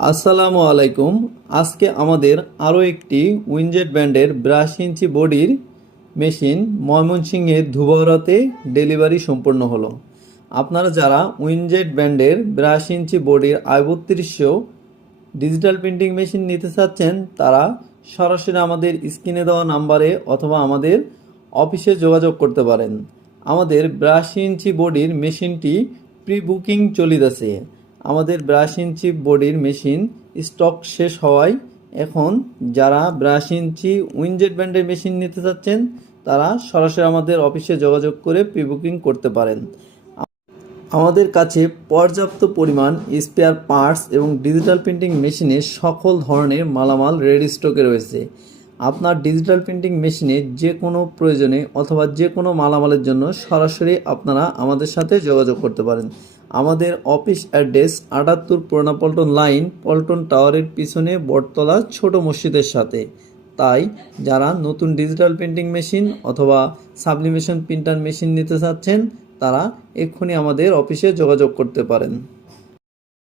আসসালামু আলাইকুম। আজকে আমাদের আরও একটি উইনজেট ব্র্যান্ডের 82 ইঞ্চি বডির মেশিন ময়মনসিংহের ধুবড়াতে ডেলিভারি সম্পন্ন হলো। আপনারা যারা উইনজেট ব্র্যান্ডের 82 ইঞ্চি বডির i3200 ডিজিটাল প্রিন্টিং মেশিন নিতে চাচ্ছেন, তারা সরাসরি আমাদের স্ক্রিনে দেওয়া নাম্বারে অথবা আমাদের অফিসে যোগাযোগ করতে পারেন। আমাদের 82 ইঞ্চি বডির মেশিনটি প্রি বুকিং চলিতেছে। আমাদের 82 ইঞ্চি বডির মেশিন স্টক শেষ হওয়ায় এখন যারা 82 ইঞ্চি উইনজেট ব্র্যান্ডের মেশিন নিতে চাচ্ছেন, তারা সরাসরি আমাদের অফিসে যোগাযোগ করে প্রি বুকিং করতে পারেন। আমাদের কাছে পর্যাপ্ত পরিমাণ স্পেয়ার পার্টস এবং ডিজিটাল প্রিন্টিং মেশিনের সকল ধরনের মালামাল রেডি স্টকে রয়েছে। আপনার ডিজিটাল প্রিন্টিং মেশিনে যে কোনো প্রয়োজনে অথবা যে কোনো মালামালের জন্য সরাসরি আপনারা আমাদের সাথে যোগাযোগ করতে পারেন। আমাদের অফিস অ্যাড্রেস 78 পুরানা পল্টন লাইন, পল্টন টাওয়ারের পিছনে বটতলা ছোট মসজিদের সাথে। তাই যারা নতুন ডিজিটাল প্রিন্টিং মেশিন অথবা সাবলিমেশন প্রিন্টার মেশিন নিতে চাচ্ছেন, তারা এক্ষুনি আমাদের অফিসে যোগাযোগ করতে পারেন।